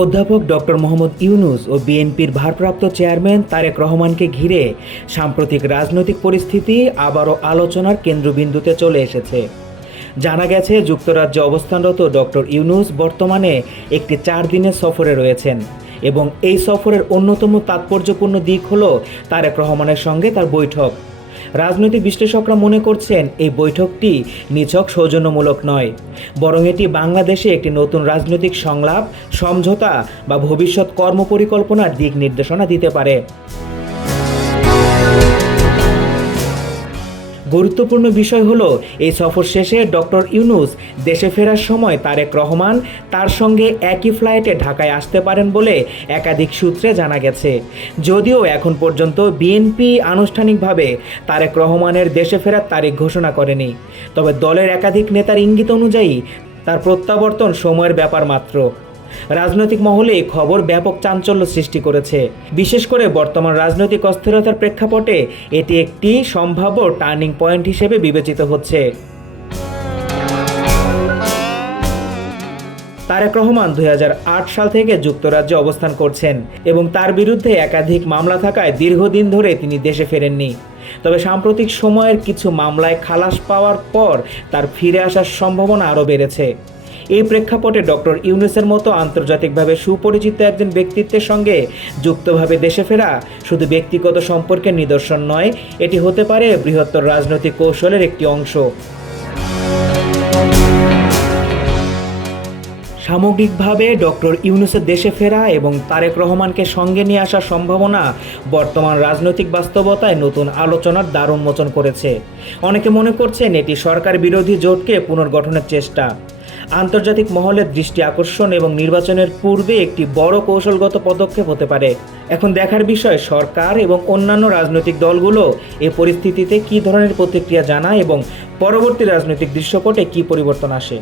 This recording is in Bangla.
অধ্যাপক ডক্টর মোহাম্মদ ইউনুস ও বিএনপির ভারপ্রাপ্ত চেয়ারম্যান তারেক রহমানকে ঘিরে সাম্প্রতিক রাজনৈতিক পরিস্থিতি আবারও আলোচনার কেন্দ্রবিন্দুতে চলে এসেছে। জানা গেছে, যুক্তরাজ্যে অবস্থানরত ডক্টর ইউনুস বর্তমানে একটি চার দিনের সফরে রয়েছেন এবং এই সফরের অন্যতম তাৎপর্যপূর্ণ দিক হল তারেক রহমানের সঙ্গে তার বৈঠক। রাজনৈতিক বিশ্লেষকরা মনে করছেন এই বৈঠকটি নিছক সৌজন্যমূলক নয়, বরং এটি বাংলাদেশে একটি নতুন রাজনৈতিক সংলাপ, সমঝোতা বা ভবিষ্যৎ কর্মপরিকল্পনার দিক নির্দেশনা দিতে পারে। গুরুত্বপূর্ণ বিষয় হলো, এই সফর শেষে ডক্টর ইউনুস দেশে ফেরার সময় তারেক রহমান তার সঙ্গে একই ফ্লাইটে ঢাকায় আসতে পারেন বলে একাধিক সূত্রে জানা গেছে। যদিও এখন পর্যন্ত বিএনপি আনুষ্ঠানিকভাবে তারেক রহমানের দেশে ফেরার তারিখ ঘোষণা করেনি। তবে দলের একাধিক নেতার ইঙ্গিত অনুযায়ী তার প্রত্যাবর্তন সময়ের ব্যাপার মাত্র। রাজনৈতিক মহলে এই খবর ব্যাপক চাঞ্চল্য সৃষ্টি করেছে। বিশেষ করে বর্তমান রাজনৈতিক অস্থিরতার প্রেক্ষাপটে এটি একটি সম্ভাব্য টার্নিং পয়েন্ট হিসেবে বিবেচিত হচ্ছে। তারেক রহমান দুই হাজার আট সাল থেকে যুক্তরাজ্যে অবস্থান করছেন এবং তার বিরুদ্ধে একাধিক মামলা থাকায় দীর্ঘদিন ধরে তিনি দেশে ফেরেননি। তবে সাম্প্রতিক সময়ের কিছু মামলায় খালাস পাওয়ার পর তার ফিরে আসার সম্ভাবনা আরও বেড়েছে। এই প্রেক্ষাপটে ডক্টর ইউনুসের মতো আন্তর্জাতিকভাবে সুপরিচিত একজন ব্যক্তিত্বের সঙ্গে যুক্তভাবে দেশে ফেরা শুধু ব্যক্তিগত সম্পর্কের নিদর্শন নয়, এটি হতে পারে বৃহত্তর রাজনৈতিক কৌশলের একটি অংশ। সামগ্রিকভাবে ডক্টর ইউনুসের দেশে ফেরা এবং তারেক রহমানকে সঙ্গে নিয়ে আসার সম্ভাবনা বর্তমান রাজনৈতিক বাস্তবতায় নতুন আলোচনার দ্বার উন্মোচন করেছে। অনেকে মনে করছেন এটি সরকার বিরোধী জোটকে পুনর্গঠনের চেষ্টা। আন্তর্জাতিক মহলের দৃষ্টি আকর্ষণ এবং নির্বাচনের পূর্বে একটি বড় কৌশলগত পদক্ষেপ হতে পারে। এখন দেখার বিষয়, সরকার এবং অন্যান্য রাজনৈতিক দলগুলো এ পরিস্থিতিতে কী ধরনের প্রতিক্রিয়া জানায় এবং পরবর্তী রাজনৈতিক দৃশ্যপটে কী পরিবর্তন আসে?